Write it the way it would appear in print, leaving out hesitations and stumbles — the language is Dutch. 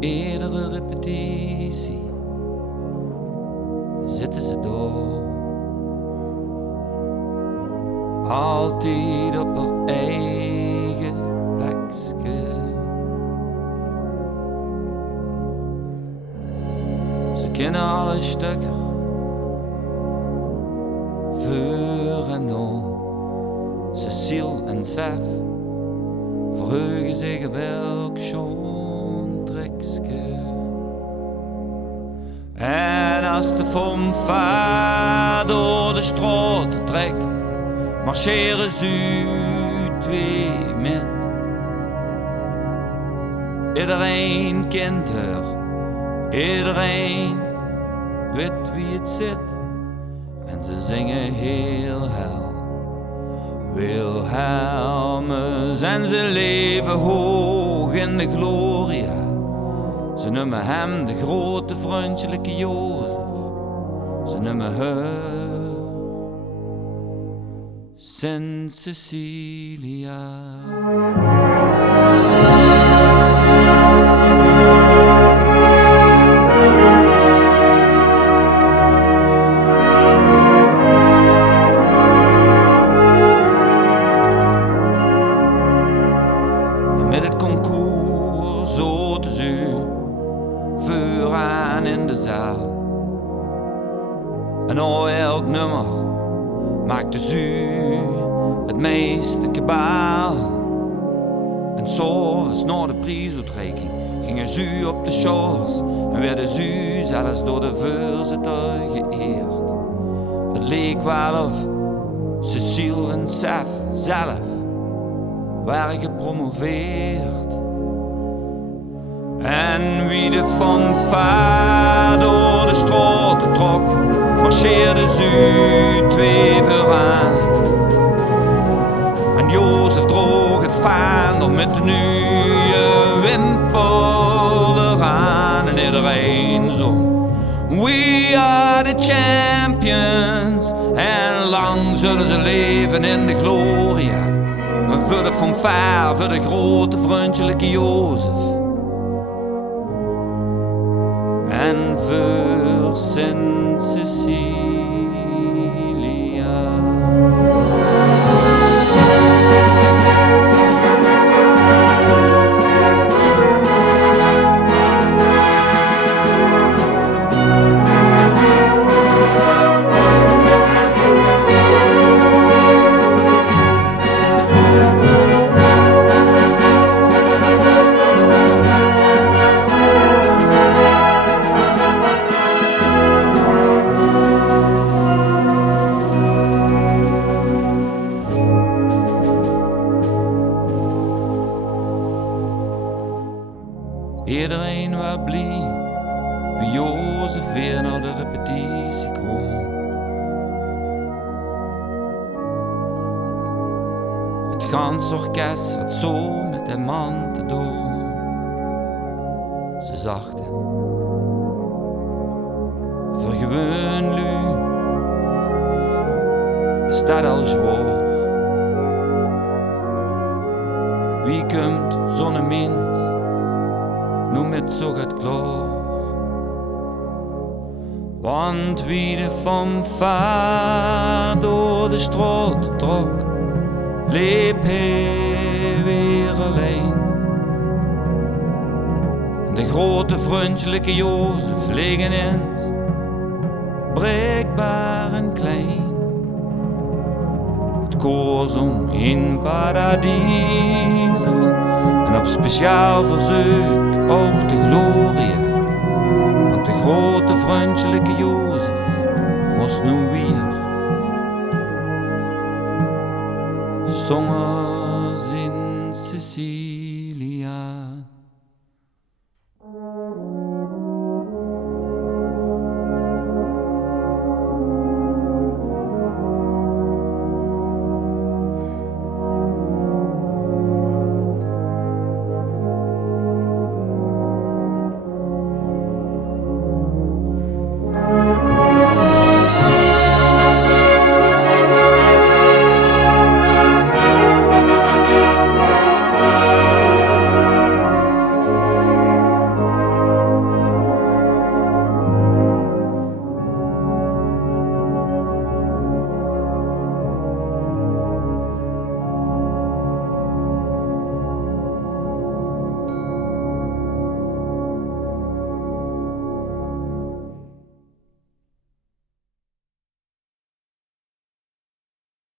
Iedere repetitie zitten ze door. Altijd op haar eigen plekje. Ze kennen alle stukken, voor en na. Cecile en Sef verheugen zich op elk schoon trekske. En als de fanfare door de straat trekt, marcheren ze twee met. Iedereen kent haar, iedereen weet wie het zit. En ze zingen heel hel, Wilhelmus, en ze leven hoog in de gloria. Ze noemen hem de grote vriendelijke Jozef. Ze noemen haar Sint Cecilia. En met het concours zo te zien, vooraan in de zaal. En elk nummer maakte ze het meeste kabaal. En s'avonds na de prijsuitreiking gingen ze op de shores en werden ze zelfs door de voorzitter geëerd. Het leek wel of Cecile en Sef zelf waren gepromoveerd. En wie de fanfare door de straat trok, marcheerde ze twee vooraan. En Jozef droeg het vaandel met de nieuwe wimpel eraan. En iedereen zong: We are the champions. En lang zullen ze leven in de gloria. En voor de fanfare, voor de grote vriendelijke Jozef. En voor Sint Cecilia. Iedereen was blij, wie Jozef weer naar de repetitie kwam. Het ganse orkest had zo met de man te doen. Ze zachten, voor gewoon lui is dat al zwaar. Wie komt zo'n mens? Noem het zo gaat klaar. Want wie de fanfare door de straat trok, liep hij weer alleen. De grote vriendelijke Jozef leeg ineens, breekbaar en klein. Het koor zong in Paradiso en op speciaal verzoek ook de gloria. Want de grote vriendelijke Jozef moest nu weer zongen.